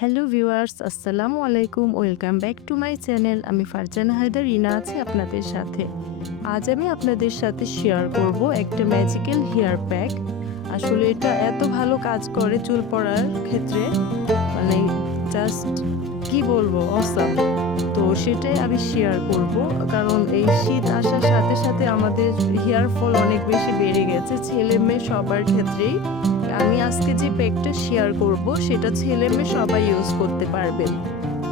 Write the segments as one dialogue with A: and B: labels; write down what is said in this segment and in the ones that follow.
A: Hello viewers, আসসালামু আলাইকুম, welcome back to my channel. আমি ফারজানা হায়দার, রিনা আছি আপনাদের সাথে। আজ আমি আপনাদের সাথে শেয়ার করব একটা ম্যাজিক্যাল হেয়ার প্যাক আসলে এটা এত ভালো কাজ করে চুল পড়ার ক্ষেত্রে। মানে জাস্ট কি বলব অসাম তো সেটাই আমি শেয়ার করব। কারণ এই শীত আসার সাথে সাথে আমাদের হেয়ার ফল অনেক বেশি বেড়ে গেছে। ছেলে মেয়ে সবার ক্ষেত্রেই। আমি আজকে যে প্যাকটা শেয়ার করব, সেটা ছেলে মেয়ে সবাই ইউজ করতে পারবেন।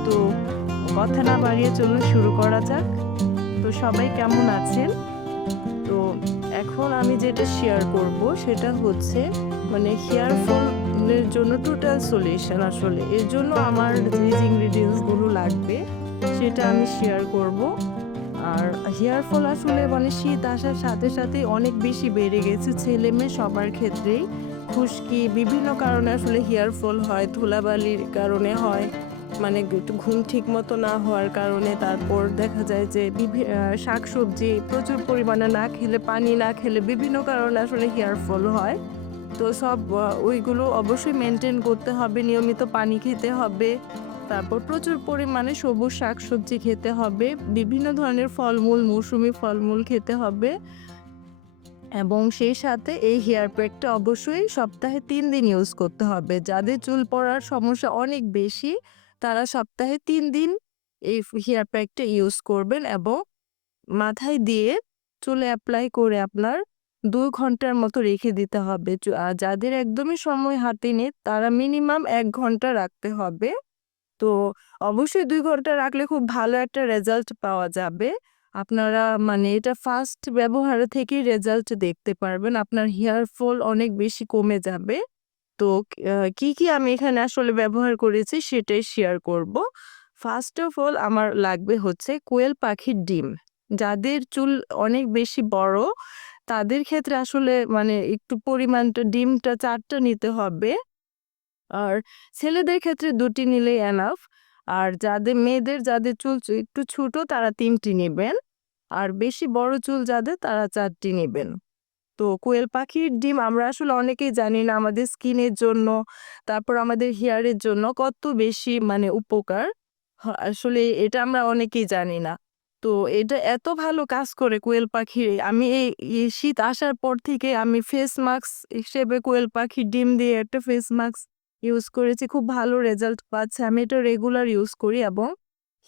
A: তো কথা না বাড়িয়ে চলুন, শুরু করা যাক। তো সবাই কেমন আছেন? তো এখন আমি যেটা শেয়ার করব, সেটা হচ্ছে মানে হেয়ার ফলের জন্য টোটাল সলিউশন আসলে। এর জন্য আমার যে ইনগ্রিডিয়েন্টসগুলো লাগবে, সেটা আমি শেয়ার করব। আর হেয়ার ফল আসলে মানে শীত আসার সাথে সাথে অনেক বেশি বেড়ে গেছে ছেলে মেয়ে সবার ক্ষেত্রেই। খুশকি বিভিন্ন কারণে আসলে হেয়ার ফল হয় ধুলাবালির কারণে হয় মানে ঘুম ঠিক মতো না হওয়ার কারণে। তারপর দেখা যায় যে আহ, শাকসবজি প্রচুর পরিমাণে না খেলে পানি না খেলে বিভিন্ন কারণে আসলে হেয়ার ফল হয়। তো সব ওইগুলো অবশ্যই মেনটেন করতে হবে নিয়মিত পানি খেতে হবে। তারপর প্রচুর পরিমাণে সবুজ শাকসবজি খেতে হবে বিভিন্ন ধরনের ফলমূল মৌসুমি ফলমূল খেতে হবে। এবং সেই সাথে এই হেয়ার প্যাকটা অবশ্যই সপ্তাহে তিন দিন ইউজ করতে হবে। যাদের চুল পড়ার সমস্যা অনেক বেশি, তারা সপ্তাহে তিন দিন এই হেয়ার প্যাকটা ইউজ করবেন এবং মাথায় দিয়ে চুলে অ্যাপ্লাই করে আপনার দুই ঘণ্টার মতো রেখে দিতে হবে। যাদের একদমই সময় হাতে নেই, তারা মিনিমাম এক ঘণ্টা রাখতে হবে। তো অবশ্যই দুই ঘণ্টা রাখলে খুব ভালো একটা রেজাল্ট পাওয়া যাবে। আপনারা মানে এটা ফার্স্ট ব্যবহার থেকেই রেজাল্ট দেখতে পারবেন। আপনার হেয়ার ফল অনেক বেশি কমে যাবে। তো কি কি আমি এখানে আসলে ব্যবহার করেছি সেটাই শেয়ার করব। ফার্স্ট অফ অল আমার লাগবে হচ্ছে কোয়েল পাখির ডিম। যাদের চুল অনেক বেশি বড়, তাদের ক্ষেত্রে আসলে মানে একটু পরিমাণটা ডিমটা চারটা নিতে হবে। আর ছেলেদের ক্ষেত্রে দুটি নিলেই এনাফ আর যাদের মেয়েদের, যাদের চুল একটু ছোট তারা তিনটি নেবেন। আর বেশি বড় চুল যাদের তারা চারটি নেবেন। তো কোয়েল পাখির ডিম আমরা আসলে অনেকেই জানি না আমাদের স্কিনের জন্য, তারপর আমাদের হেয়ারের জন্য কত বেশি মানে উপকার। আসলে এটা আমরা অনেকেই জানি না। তো এটা এত ভালো কাজ করে কোয়েল পাখির আমি এই শীত আসার পর থেকে আমি ফেস মাস্ক হিসেবে কোয়েল পাখির ডিম দিয়ে একটা ফেস মাস্ক ইউজ করেছি। খুব ভালো রেজাল্ট পাচ্ছে। আমি এটা রেগুলার ইউজ করি এবং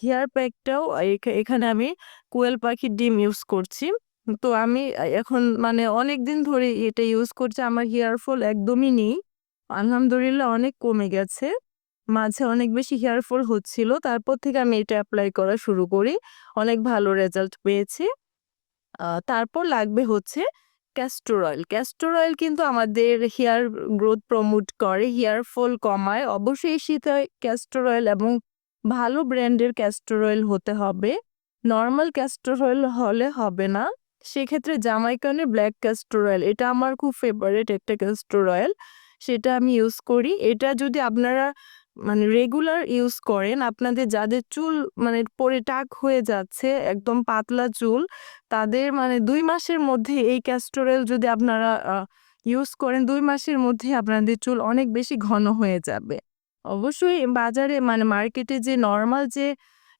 A: হেয়ার প্যাকটাও এখানে আমি কোয়েল পাখির ডিম ইউজ করছি। তো আমি এখন মানে অনেক দিন ধরে এটা ইউজ করছি, আমার হেয়ার ফল একদমই নেই। আলহামদুলিল্লাহ অনেক কমে গেছে। মাঝে অনেক বেশি হেয়ার ফল হচ্ছিল, তারপর থেকে আমি এটা অ্যাপ্লাই করা শুরু করি। অনেক ভালো রেজাল্ট পেয়েছি। তারপর লাগবে হচ্ছে ক্যাস্টর অয়েল। ক্যাস্টর অয়েল কিন্তু আমাদের হেয়ার গ্রোথ প্রমোট করে, হেয়ার ফল কমায়। অবশ্যই শীতে ক্যাস্টর অয়েল এবং ভালো ব্র্যান্ডের ক্যাস্টর অয়েল হতে হবে। নর্মাল ক্যাস্টর অয়েল হলে হবে না। সেক্ষেত্রে জামাইকানের ব্ল্যাক ক্যাস্টর অয়েল এটা আমার খুব ফেভারেট একটা ক্যাস্টর অয়েল সেটা আমি ইউজ করি। এটা যদি আপনারা মানে রেগুলার ইউজ করেন, আপনাদের যাদের চুল মানে পরে টাক হয়ে যাচ্ছে, একদম পাতলা চুল, তাদের মানে দুই মাসের মধ্যে এই ক্যাস্টর অয়েল যদি আপনারা ইউজ করেন, দুই মাসের মধ্যে আপনাদের চুল অনেক বেশি ঘন হয়ে যাবে। অবশ্যই বাজারে মানে মার্কেটে যে নর্মাল যে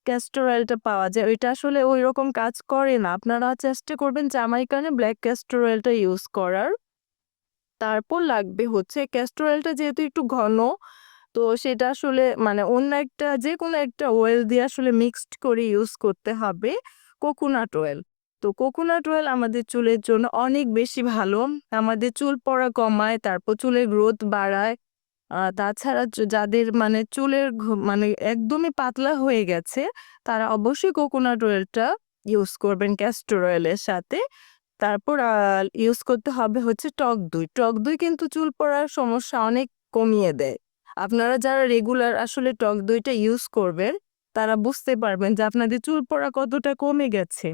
A: ক্যাস্টর অয়েলটা পাওয়া যায়, ওইটা আসলে ওই রকম কাজ করে না। আপনারা চেষ্টা করবেন জামাইকানে ব্ল্যাক ক্যাস্টর অয়েলটা ইউজ করার। তারপর লাগবে হচ্ছে ক্যাস্টর অয়েলটা যেহেতু একটু ঘন, তো সেটা আসলে মানে অন্য একটা যে কোনো একটা অয়েল দিয়ে আসলে মিক্সড করে ইউজ করতে হবে কোকোনাট অয়েল তো কোকোনাট অয়েল আমাদের চুলের জন্য অনেক বেশি ভালো। আমাদের চুল পড়া কমায়, তারপর চুলের গ্রোথ বাড়ায়। তাছাড়া যাদের মানে চুলের মানে একদমই পাতলা হয়ে গেছে, তারা অবশ্যই কোকোনাট অয়েলটা ইউজ করবেন ক্যাস্টর অয়েলের সাথে। তারপর ইউজ করতে হবে হচ্ছে টক দই। টক দই কিন্তু চুল পড়ার সমস্যা অনেক কমিয়ে দেয়। আপনারা যারা রেগুলার আসলে টক দইটা ইউজ করবেন, তারা বুঝতে পারবেন যে আপনাদের চুল পড়া কতটা কমে গেছে।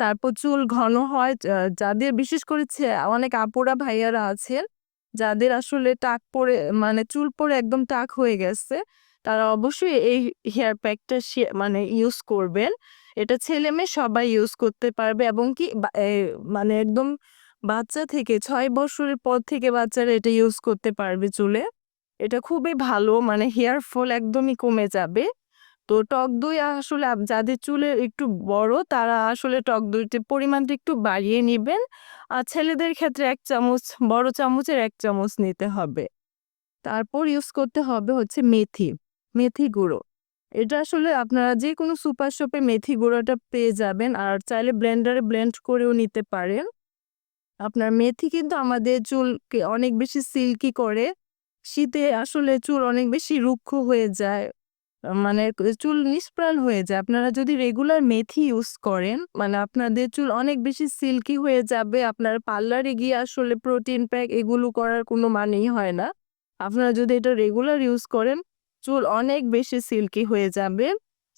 A: তারপর চুল ঘন হয় যাদের বিশেষ করে অনেক আপুরা ভাইয়ারা আছেন যাদের আসলে টাক পরে মানে চুল পরে একদম টাক হয়ে গেছে, তারা অবশ্যই এই হেয়ার প্যাকটা মানে ইউজ করবেন এটা ছেলে মেয়ে সবাই ইউজ করতে পারবে এবং কি মানে একদম বাচ্চা থেকে, ছয় বছরের পর থেকে বাচ্চারা এটা ইউজ করতে পারবে চুলে এটা খুবই ভালো মানে হেয়ার ফল একদমই কমে যাবে। তো টক দই আসলে যাদের চুলের একটু বড় তারা আসলে টক দইটির পরিমাণটা একটু বাড়িয়ে নেবেন আর ছেলেদের ক্ষেত্রে এক চামচ, বড় চামচের এক চামচ নিতে হবে। তারপর ইউজ করতে হবে হচ্ছে মেথি, মেথি গুঁড়ো। এটা আসলে আপনারা যেকোনো সুপার শপে মেথি গুঁড়োটা পেয়ে যাবেন আর চাইলে ব্লেন্ডারে ব্লেন্ড করেও নিতে পারেন। আপনার মেথি কিন্তু আমাদের চুলকে অনেক বেশি সিল্কি করে। শীতে আসলে চুল অনেক বেশি রুক্ষ হয়ে যায়। মানে চুল নিষ্প্রাণ হয়ে যায়। আপনারা যদি রেগুলার মেথি ইউজ করেন, মানে আপনাদের চুল অনেক বেশি সিল্কি হয়ে যাবে। আপনার পার্লারে গিয়ে আসলে প্রোটিন প্যাক এগুলো করার কোনো মানেই হয় না। আপনারা যদি এটা রেগুলার ইউজ করেন, চুল অনেক বেশি সিল্কি হয়ে যাবে।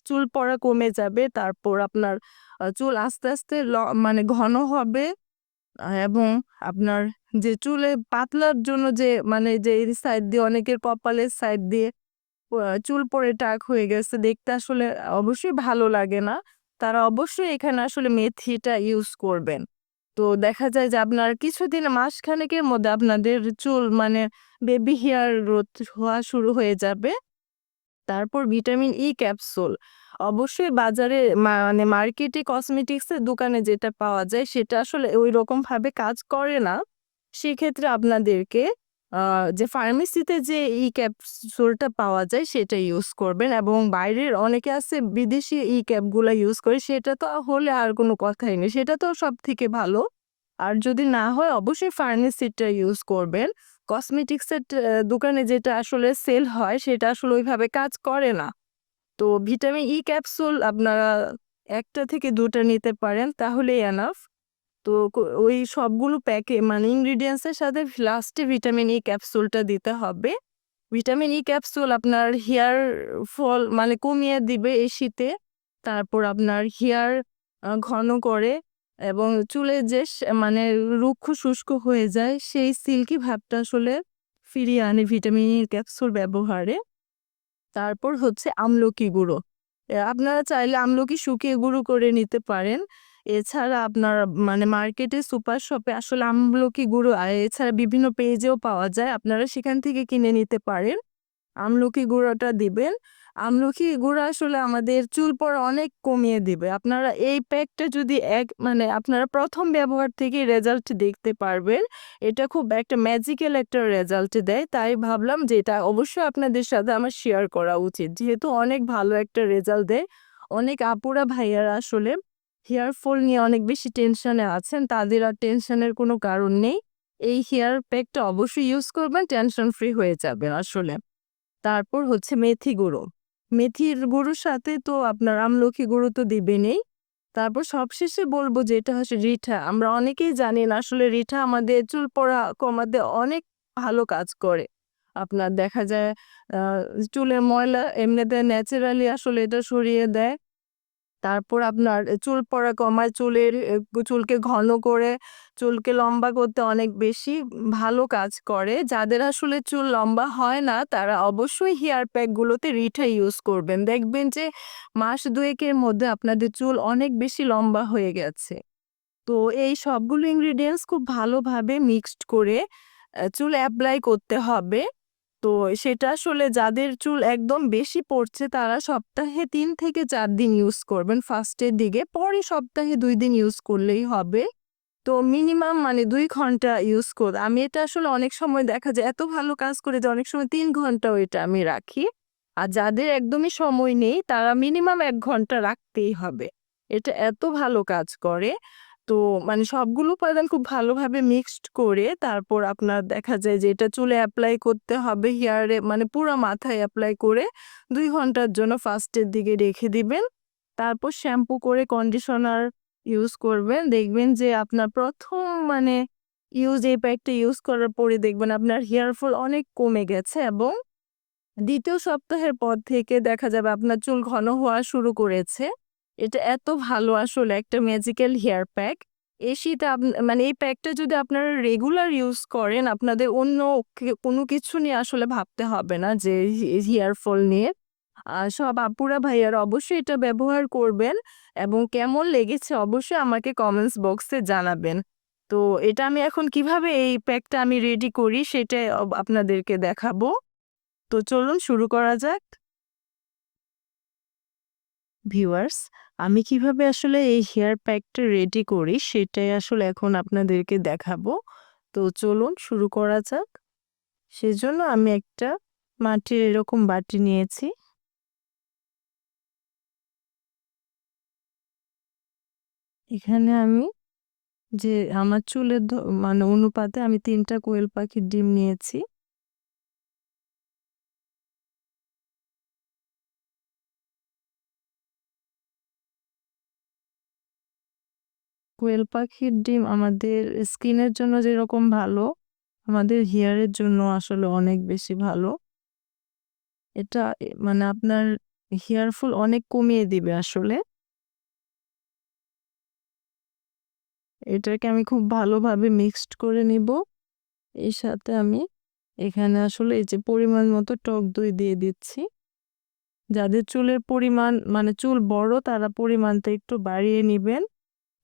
A: চুল পড়া কমে যাবে। তারপর আপনার চুল আস্তে, আস্তে মানে ঘন হবে। এবং আপনার যে চুলে পাতলার জন্য যে মানে যে সাইড দিয়ে অনেকের কপালের সাইড দিয়ে চুল পড়ে টাক হয়ে গেছে দেখতে আসলে অবশ্যই ভালো লাগে না। তারা অবশ্যই এখানে আসলে মেথিটা ইউজ করবেন। তো দেখা যায় যে আপনার কিছুদিন, মাসখানেকের মধ্যে আপনাদের চুল মানে বেবি হেয়ার গ্রোথ হওয়া শুরু হয়ে যাবে। তারপর ভিটামিন ই ক্যাপসুল। অবশ্যই বাজারে মানে মার্কেটে কসমেটিক্সের দোকানে যেটা পাওয়া যায়, সেটা আসলে ঐরকমভাবে কাজ করে না। সেক্ষেত্রে আপনাদেরকে যে ফার্মেসিতে যে ই ক্যাপসুলটা পাওয়া যায় সেটা ইউজ করবেন এবং বাইরের অনেকে আছে বিদেশি ই ক্যাপগুলা ইউজ করে, সেটা তো হলে আর কোনো কথাই নেই। সেটা তো সবথেকে ভালো। আর যদি না হয় অবশ্যই ফার্মেসিটা ইউজ করবেন। কসমেটিক্সের দোকানে যেটা আসলে সেল হয় সেটা আসলে ওইভাবে কাজ করে না। তো ভিটামিন ই ক্যাপসুল আপনারা একটা থেকে দুটা নিতে পারেন, তাহলেই এনাফ। তো ওই সবগুলো প্যাকে মানে ইনগ্রিডিয়েন্টস এর সাথে লাস্টে ভিটামিন ই ক্যাপসুলটা দিতে হবে। ভিটামিন ই ক্যাপসুল আপনার হেয়ার ফল মানে কমিয়ে দিবে এই শীতে। তারপর আপনার হেয়ার ঘন করে এবং চুলে যে মানে রুক্ষ শুষ্ক হয়ে যায় সেই সিল্কি ভাবটা আসলে ফিরিয়ে আনে ভিটামিন ই ক্যাপসুল ব্যবহারে। তারপর হচ্ছে আমলকি গুঁড়ো। আপনারা চাইলে আমলকি শুকিয়ে গুঁড়ো করে নিতে পারেন। এছাড়া আপনার মানে মার্কেটে সুপার শপে আসলে আমলকি গুঁড়ো এছাড়া বিভিন্ন পেজেও পাওয়া যায়। আপনারা সেখান থেকে কিনে নিতে পারেন। আমলকি গুঁড়োটা দিবেন। আমলকি গুঁড়ো আসলে আমাদের চুল পড়া অনেক কমিয়ে দিবে। আপনারা এই প্যাকটা যদি এক মানে আপনারা প্রথম ব্যবহার থেকেই রেজাল্ট দেখতে পারবেন। এটা খুব একটা ম্যাজিক্যাল একটা রেজাল্ট দেয়। তাই ভাবলাম যে এটা অবশ্যই আপনাদের সাথে আমার শেয়ার করা উচিত। যেহেতু অনেক ভালো একটা রেজাল্ট দেয়। অনেক আপুরা, ভাইয়ারা আসলে হেয়ার ফল নিয়ে অনেক বেশি টেনশনে আছেন। তাদের আর টেনশনের কোনো কারণ নেই। এই হেয়ার প্যাকটা অবশ্যই ইউজ করবেন, টেনশন ফ্রি হয়ে যাবেন আসলে। তারপর হচ্ছে মেথি গুঁড়ো। মেথির গুঁড়োর সাথে তো আপনার আমলকি গুঁড়ো তো দিবেনই। তারপর সবশেষে বলব যেটা হচ্ছে রিঠা। আমরা অনেকেই জানি না আসলে রিঠা আমাদের চুল পড়া কমাতে অনেক ভালো কাজ করে। আপনার দেখা যায় চুলের ময়লা এমনিতে ন্যাচারালি আসলে এটা সরিয়ে দেয়। তারপর আপনার চুল পড়া কমায়, চুলের চুলকে ঘন করে, চুলকে লম্বা করতে অনেক বেশি ভালো কাজ করে। যাদের আসলে চুল লম্বা হয় না তারা অবশ্যই হেয়ার প্যাকগুলোতে রিঠা ইউজ করবেন। দেখবেন যে মাস দুয়েকের মধ্যে আপনাদের চুল অনেক বেশি লম্বা হয়ে গেছে। তো এই সবগুলো ইনগ্রিডিয়েন্টস খুব ভালোভাবে মিক্সড করে চুল অ্যাপ্লাই করতে হবে। তো সেটা আসলে যাদের চুল একদম বেশি পড়ছে তারা সপ্তাহে তিন থেকে চার দিন ইউজ করবেন ফার্স্টের দিকে। পরে সপ্তাহে দুই দিন ইউজ করলেই হবে। তো মিনিমাম মানে দুই ঘণ্টা ইউজ কর, আমি এটা আসলে অনেক সময় দেখা যায়, এত ভালো কাজ করে যে অনেক সময় তিন ঘন্টাও এটা আমি রাখি। আর যাদের একদমই সময় নেই, তারা মিনিমাম এক ঘণ্টা রাখতেই হবে। এটা এত ভালো কাজ করে। তো মানে সবগুলো উপাদান খুব ভালোভাবে মিক্সড করে তারপর আপনার দেখা যায় যে, এটা চুলে অ্যাপ্লাই করতে হবে হেয়ারে মানে পুরো মাথায় অ্যাপ্লাই করে দুই ঘণ্টার জন্য ফার্স্টের দিকে রেখে দিবেন। তারপর শ্যাম্পু করে কন্ডিশনার ইউজ করবেন। দেখবেন যে আপনার প্রথম মানে ইউজ এই প্যাকটা ইউজ করার পরে দেখবেন আপনার হেয়ার ফল অনেক কমে গেছে এবং দ্বিতীয় সপ্তাহের পর থেকে দেখা যাবে আপনার চুল ঘন হওয়া শুরু করেছে। এটা এত ভালো আসলে একটা ম্যাজিক্যাল হেয়ার প্যাক। এই শীতে মানে এই প্যাকটা যদি আপনারা রেগুলার ইউজ করেন, আপনাদের অন্য কোনো কিছু নিয়ে আসলে ভাবতে হবে না যে হেয়ার ফল নিয়ে। সব আপুরা, ভাইয়ারা অবশ্যই এটা ব্যবহার করবেন এবং কেমন লেগেছে অবশ্যই আমাকে কমেন্টস বক্সে জানাবেন। তো এটা আমি এখন কীভাবে এই প্যাকটা আমি রেডি করি সেটা আপনাদেরকে দেখাবো। তো চলুন শুরু করা যাক ভিউয়ার্স আমি কীভাবে আসলে এই হেয়ার প্যাকটা রেডি করি সেটাই আসলে এখন আপনাদেরকে দেখাবো। তো চলুন শুরু করা যাক। সেজন্য আমি একটা মাটির এরকম বাটি নিয়েছি। এখানে আমি যে আমার চুলের মানে অনুপাতে আমি তিনটা কোয়েল পাখির ডিম নিয়েছি। কোয়েল পাখির ডিম আমাদের স্কিনের জন্য যেরকম ভালো, আমাদের হেয়ারের জন্য আসলে অনেক বেশি ভালো। এটা মানে আপনার হেয়ার ফল অনেক কমিয়ে দিবে আসলে। এটাকে আমি খুব ভালোভাবে মিক্সড করে নিব। এর সাথে আমি এখানে আসলে এই যে পরিমাণ মতো টক দই দিয়ে দিচ্ছি। যাদের চুলের পরিমাণ মানে চুল বড় তারা পরিমাণটা একটু বাড়িয়ে নেবেন।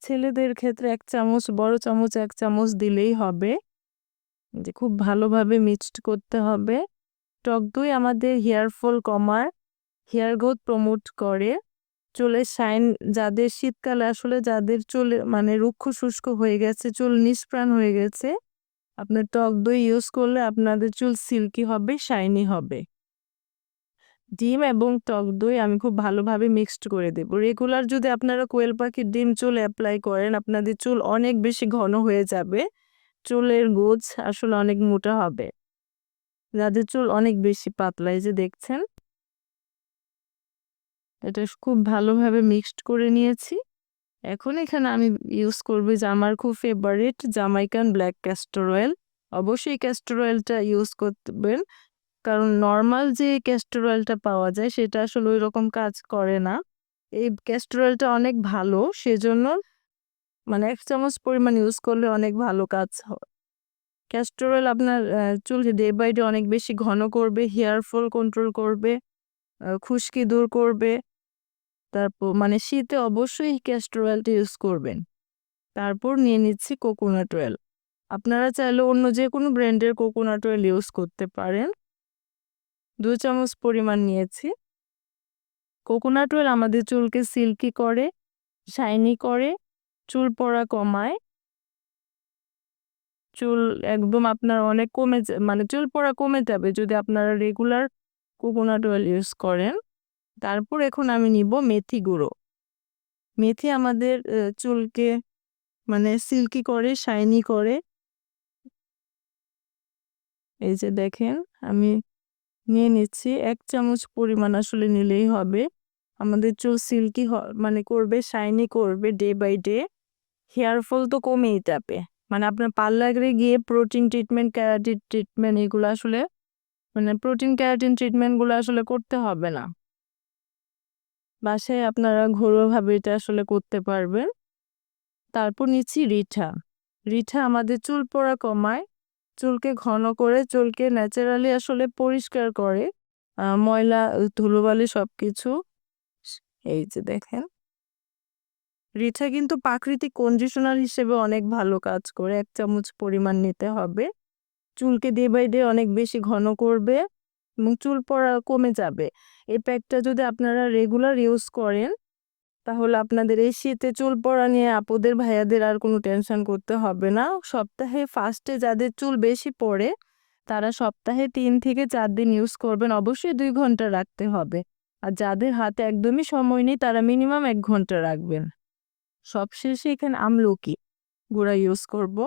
A: ছেলেদের ক্ষেত্রে এক চামচ, বড় চামচ, এক চামচ দিলেই হবে। যে খুব ভালোভাবে মিক্সড করতে হবে। টক দই আমাদের হেয়ার ফল কমার হেয়ার গ্রোথ প্রমোট করে। চুলের শাইন যাদের শীতকালে আসলে যাদের চুলে মানে রুক্ষ শুষ্ক হয়ে গেছে, চুল নিষ্প্রাণ হয়ে গেছে, আপনার টক দই ইউজ করলে আপনাদের চুল সিল্কি হবে শাইনি হবে। ডিম এবং টক দই আমি খুব ভালোভাবে মিক্সড করে দেব। রেগুলার যদি আপনারা কোয়েল পাখির ডিম চুল অ্যাপ্লাই করেন, আপনাদের চুল অনেক বেশি ঘন হয়ে যাবে। চুলের গোছ আসলে অনেক মোটা হবে। যাদের চুল অনেক বেশি পাতলা, এই যে দেখছেন। এটা খুব ভালোভাবে মিক্সড করে নিয়েছি। এখন এখানে আমি ইউজ করব যে আমার খুব favourite Jamaican black castor oil অবশ্যই ক্যাস্টর অয়েলটা ইউজ করবেন। কারণ নর্মাল যে ক্যাস্টর অয়েলটা পাওয়া যায়, সেটা আসলে ওই রকম কাজ করে না। এই ক্যাস্টর অয়েলটা অনেক ভালো, সেজন্য মানে এক চামচ পরিমাণ ইউজ করলে অনেক ভালো কাজ হয়। ক্যাস্টর অয়েল আপনার চুল ডে বাই ডে অনেক বেশি ঘন করবে হেয়ার ফল কন্ট্রোল করবে খুশকি দূর করবে। তারপর মানে শীতে অবশ্যই ক্যাস্টর অয়েলটা ইউজ করবেন। তারপর নিয়ে নিচ্ছি কোকোনাট অয়েল আপনারা চাইলে অন্য যে কোনো ব্র্যান্ডের কোকোনাট অয়েল ইউজ করতে পারেন। দু চামচ পরিমাণ নিয়েছি। কোকোনাট অয়েল আমাদের চুলকে সিল্কি করে, শাইনি করে, চুল পড়া কমায়। চুল একদম আপনার অনেক কমে মানে চুল পড়া কমে যাবে যদি আপনারা রেগুলার কোকোনাট অয়েল ইউজ করেন। তারপর এখন আমি নিব মেথি গুঁড়ো। মেথি আমাদের চুলকে মানে সিল্কি করে, শাইনি করে। এই যে দেখেন, আমি নিয়ে নিচ্ছি। এক চামচ পরিমাণ আসলে নিলেই হবে। আমাদের চুল সিল্কি মানে করবে, শাইনি করবে day by day hair fall তো কমেই যাবে। মানে আপনার পার্লারে গিয়ে প্রোটিন ট্রিটমেন্ট, ক্যারাটিন ট্রিটমেন্ট এগুলো আসলে মানে প্রোটিন, ক্যারাটিন ট্রিটমেন্টগুলো আসলে করতে হবে না। বাসায় আপনারা ঘরোয়াভাবে এটা আসলে করতে পারবেন। তারপর নিচ্ছি রিঠা। রিঠা আমাদের চুল পড়া কমায়। চুলকে ঘন করে, চুলকে ন্যাচারালি আসলে পরিষ্কার করে ময়লা, ধুলোবালি সব কিছু এই যে দেখেন। রিঠা কিন্তু প্রাকৃতিক কন্ডিশনার হিসেবে অনেক ভালো কাজ করে, এক চামচ পরিমাণ নিতে হবে। চুলকে ডে বাই ডে অনেক বেশি ঘন করবে এবং চুল পড়া কমে যাবে। এই প্যাকটা যদি আপনারা রেগুলার ইউজ করেন তাহলে আপনাদের এই শীতে চুল পড়া নিয়ে আপুদের ভাইয়াদের আর কোনো টেনশন করতে হবে না। সপ্তাহে ফার্স্টে যাদের চুল বেশি পড়ে, তারা সপ্তাহে তিন থেকে চার দিন ইউজ করবেন। অবশ্যই দুই ঘণ্টা রাখতে হবে। আর যাদের হাতে একদমই সময় নেই, তারা মিনিমাম এক ঘণ্টা রাখবেন। সবশেষে এখানে আমলকি গুঁড়া ইউজ করব।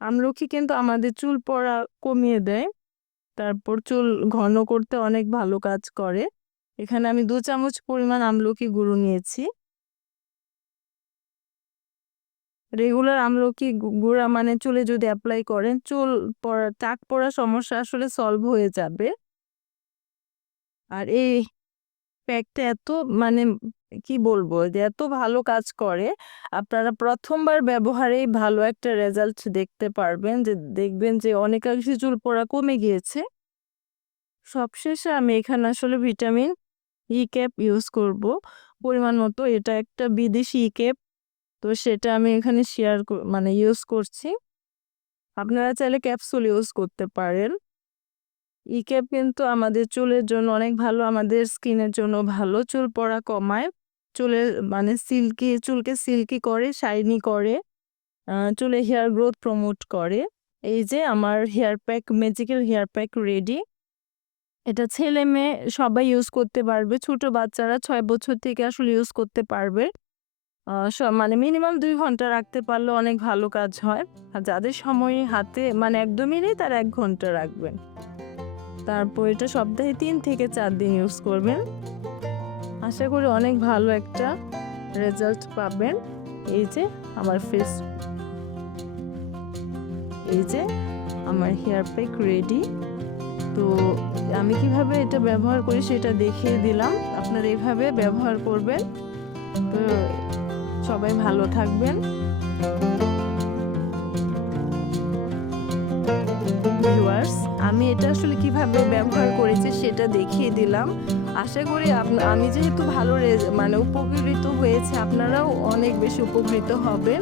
A: আমলকি কিন্তু আমাদের চুল পড়া কমিয়ে দেয়। তারপর চুল ঘন করতে অনেক ভালো কাজ করে। এখানে আমি দু চামচ পরিমাণ আমলকি গুঁড়ো নিয়েছি। রেগুলার আমলকি গুঁড়া মানে চুলে যদি অ্যাপ্লাই করেন, চুল পড়া টাক পড়া সমস্যা আসলে সলভ হয়ে যাবে। আর এই প্যাকটা এত মানে কি বলব? যে এত ভালো কাজ করে, আপনারা প্রথমবার ব্যবহারেই ভালো একটা রেজাল্ট দেখতে পারবেন। যে দেখবেন যে অনেকাংশে চুল পড়া কমে গিয়েছে। সবশেষে আমি এখানে আসলে ভিটামিন ই ক্যাপ ইউজ করব। পরিমাণ মতো এটা একটা বিদেশি ই ক্যাপ তো সেটা আমি এখানে শেয়ার মানে ইউজ করছি। আপনারা চাইলে ক্যাপসুল ইউজ করতে পারেন। ই ক্যাপ কিন্তু আমাদের চুলের জন্য অনেক ভালো, আমাদের স্কিনের জন্য ভালো। চুল পড়া কমায়। চুলের মানে সিল্কি চুলকে সিল্কি করে শাইনি করে। চুলে হেয়ার গ্রোথ প্রমোট করে। এই যে আমার hair pack magical hair pack ready এটা ছেলে মেয়ে সবাই ইউজ করতে পারবে। ছোট বাচ্চারা ছয় বছর থেকে আসলে ইউজ করতে পারবে। মানে মিনিমাম দুই ঘণ্টা রাখতে পারলে অনেক ভালো কাজ হয়। আর যাদের সময় হাতে মানে একদমই নেই, তারা এক ঘণ্টা রাখবেন। তারপর এটা সপ্তাহে তিন থেকে চার দিন ইউজ করবেন। আশা করি অনেক ভালো একটা রেজাল্ট পাবেন। এই যে আমার ফেস এই যে আমার হেয়ার প্যাক রেডি তো আমি কীভাবে এটা ব্যবহার করি সেটা দেখিয়ে দিলাম। আপনারা এইভাবে ব্যবহার করবেন। তো সবাই ভালো থাকবেন। আমি এটা আসলে কীভাবে ব্যবহার করেছি সেটা দেখিয়ে দিলাম। আশা করি আমি যেহেতু ভালো মানে উপকৃত হয়েছে, আপনারাও অনেক বেশি উপকৃত হবেন।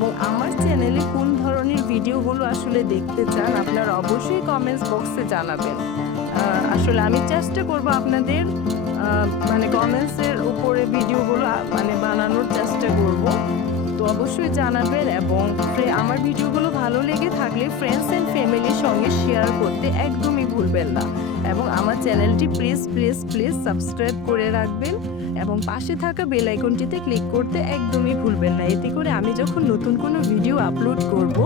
A: এবং আমার চ্যানেলে কোন ধরনের ভিডিওগুলো আসলে দেখতে চান, আপনারা অবশ্যই কমেন্টস বক্সে জানাবেন। আসলে আমি চেষ্টা করব আপনাদের মানে কমেন্টসের উপরে ভিডিওগুলো মানে বানানোর চেষ্টা করব। তো অবশ্যই জানাবেন এবং আমার ভিডিওগুলো ভালো লেগে থাকলে ফ্রেন্ডস অ্যান্ড ফ্যামিলির সঙ্গে শেয়ার করতে একদমই ভুলবেন না। এবং আমার চ্যানেলটি প্লিজ প্লিজ প্লিজ সাবস্ক্রাইব করে রাখবেন। এবং পাশে থাকা বেল আইকনটিতে ক্লিক করতে একদমই ভুলবেন না। এতে করে আমি যখন নতুন কোনো ভিডিও আপলোড করব,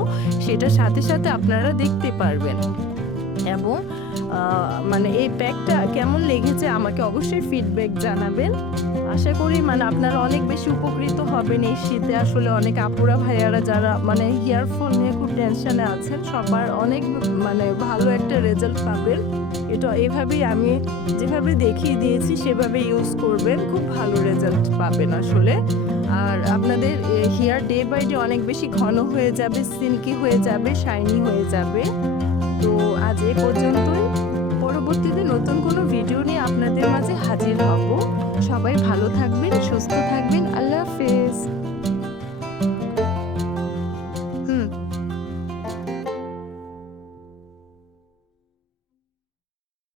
A: সেটার সাথে সাথে আপনারা দেখতে পারবেন। এবং মানে এই প্যাকটা কেমন লেগেছে আমাকে অবশ্যই ফিডব্যাক জানাবেন। আশা করি মানে আপনারা অনেক বেশি উপকৃত হবেন এই শীতে। আসলে অনেক আপুরা, ভাইয়ারা যারা মানে ইয়ারফোন নিয়ে টেনশানে আছেন, সবার অনেক মানে ভালো একটা রেজাল্ট পাবেন। এটা এভাবেই আমি যেভাবে দেখিয়ে দিয়েছি, সেভাবে ইউজ করবেন, খুব ভালো রেজাল্ট পাবেন আসলে। আর আপনাদের হেয়ার ডে বাই ডে অনেক বেশি ঘন হয়ে যাবে সিল্কি হয়ে যাবে শাইনি হয়ে যাবে। তো আজ এ পর্যন্তই। পরবর্তীতে নতুন কোনো ভিডিও নিয়ে আপনাদের মাঝে হাজির হব। সবাই ভালো থাকবেন, সুস্থ থাকবেন